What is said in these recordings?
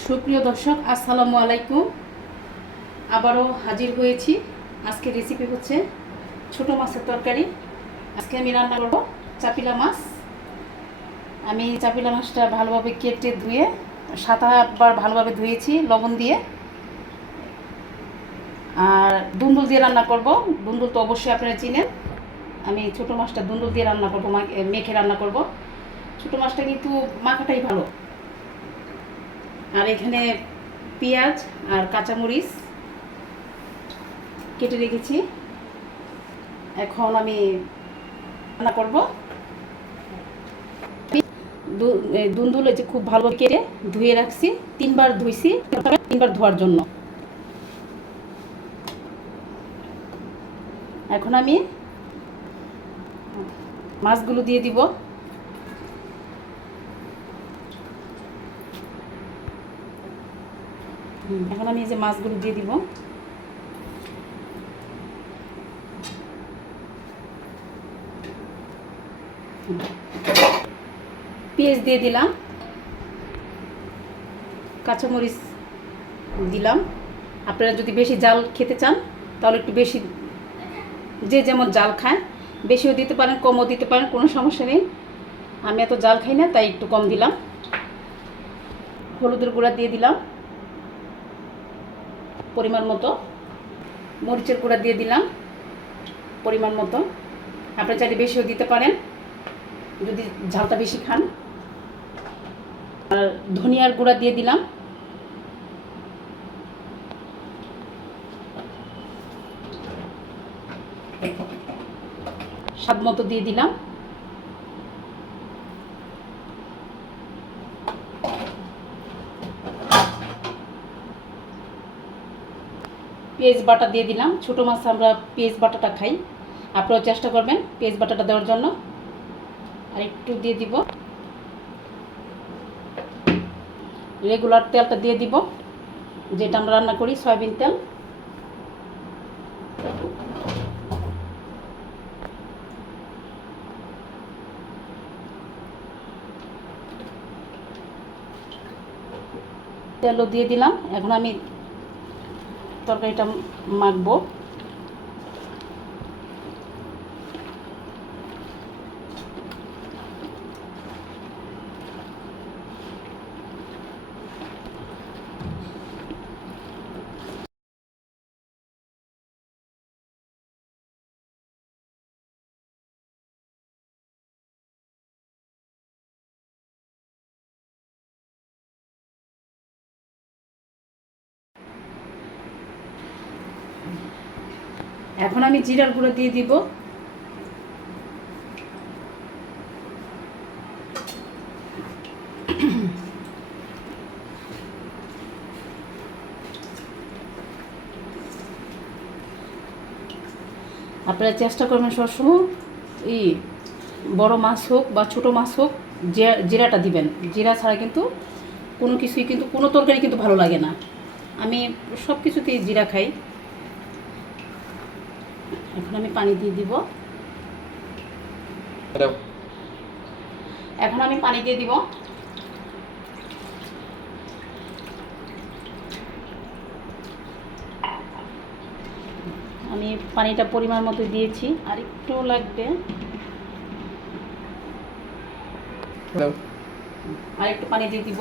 সুপ্রিয় দর্শক, আসসালামু আলাইকুম। আবারও হাজির হয়েছি। আজকে রেসিপি হচ্ছে ছোট মাছের তরকারি। আজকে আমি রান্না করব চাপিলা মাছ। আমি চাপিলা মাছটা ভালোভাবে কেটে ধুয়ে সাত আটবার ভালোভাবে ধুয়েছি লবণ দিয়ে। আর দুন্দুল দিয়ে রান্না করব। দুন্দুল তো অবশ্যই আপনারা চিনেন। আমি ছোট মাছটা দুন্দুল দিয়ে রান্না করব মেখে রান্না করব। ছোট মাছটা কিন্তু মাখাটাই ভালো। আর এখানে পেঁয়াজ আর কাঁচামরিচ কেটে রেখেছি। এখন আমি রান্না করব। দুন্দুল হচ্ছে খুব ভালো কেটে ধুয়ে রাখছি। তিনবার ধুইছি তিনবার ধোয়ার জন্য। এখন আমি মাছগুলো দিয়ে দিব। এখন আমি এই যে মাছগুলো দিয়ে দিব। পেঁয়াজ দিয়ে দিলাম। কাঁচামরিচ দিলাম। আপনারা যদি বেশি জাল খেতে চান, তাহলে একটু বেশি যে যেমন জাল খায়, বেশিও দিতে পারেন, কমও দিতে পারেন, কোনো সমস্যা নেই। আমি এত জাল খাই না, তাই একটু কম দিলাম। হলুদের গুঁড়া দিয়ে দিলাম। পরিমাণ মতো। মরিচের গুঁড়া দিয়ে দিলাম পরিমাণ মতো। আপনারা চাইলে বেশিও দিতে পারেন। যদি ঝালটা বেশি খান। আর ধনিয়ার গুঁড়া দিয়ে দিলাম। স্বাদ মতো দিয়ে দিলাম। পেঁয়াজ বাটা দিয়ে দিলাম। ছোটো মাছ আমরা পেঁয়াজ বাটাটা খাই। আপনারাও চেষ্টা করবেন পেঁয়াজ বাটাটা দেওয়ার জন্য। আর একটু দিয়ে দিব। রেগুলার তেলটা দিয়ে দিব। যেটা আমরা রান্না করি, সয়াবিন তেল। তেলও দিয়ে দিলাম। এখন আমি তরকারিটা মাখবো। এখন আমি জিরার গুঁড়ো দিয়ে দিব। আপনারা চেষ্টা করবেন সবসময় এই বড় মাছ হোক বা ছোট মাছ হোক জিরাটা দিবেন। জিরা ছাড়া কিন্তু কোনো কিছুই কিন্তু, কোনো তরকারি কিন্তু ভালো লাগে না। আমি সব কিছুতেই জিরা খাই। এখন আমি পানি দিয়ে দিব। এখন আমি পানি দিয়ে দিব। আমি পানিটা পরিমাণ মতো দিয়েছি আর একটু লাগবে। আর একটু পানি দিয়ে দিব।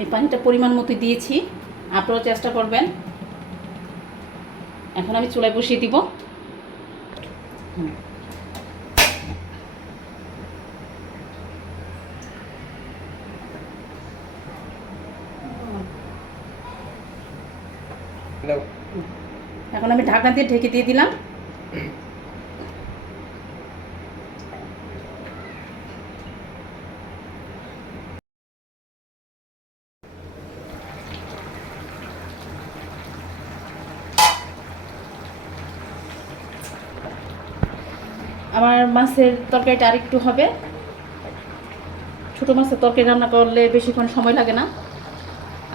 আমি পানিটা পরিমাণ মতো দিয়েছি। আপনারাও চেষ্টা করবেন। এখন আমি চুলায় বসিয়ে দিব। এখন আমি ঢাকনা দিয়ে ঢেকে দিয়ে দিলাম। আমার মাছের তরকারিটা আরেকটু হবে। ছোটো মাছের তরকারি রান্না করলে বেশিক্ষণ সময় লাগে না।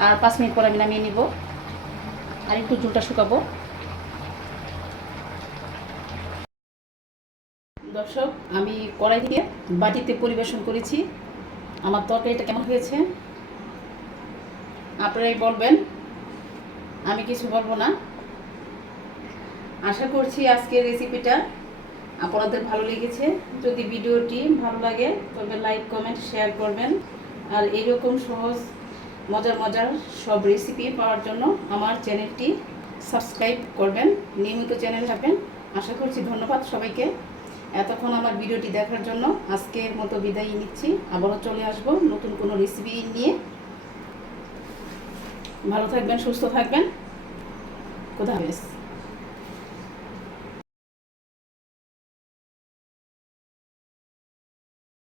আর পাঁচ মিনিট পর আমি নামিয়ে নিব। আর একটু ঝুলটা শুকাবো। দর্শক, আমি কড়াই দিয়ে বাটিতে পরিবেশন করেছি। আমার তরকারিটা কেমন হয়েছে? আপনারাই বলবেন। আমি কিছু বলব না। আশা করছি আজকের রেসিপিটা আপনাদের ভালো লেগেছে, যদি ভিডিওটি ভালো লাগে, তবে লাইক, কমেন্ট, শেয়ার করবেন। আর এইরকম সহজ, মজার মজার সব রেসিপি পাওয়ার জন্য আমার চ্যানেলটি সাবস্ক্রাইব করবেন, নিয়মিত চ্যানেল থাকবেন। আশা করছি ধন্যবাদ সবাইকে। এতক্ষণ আমার ভিডিওটি দেখার জন্য আজকের মতো বিদায় নিচ্ছি। আবারও চলে আসব নতুন কোনো রেসিপি নিয়ে। ভালো থাকবেন, সুস্থ থাকবেন। কোথা হাফেজ।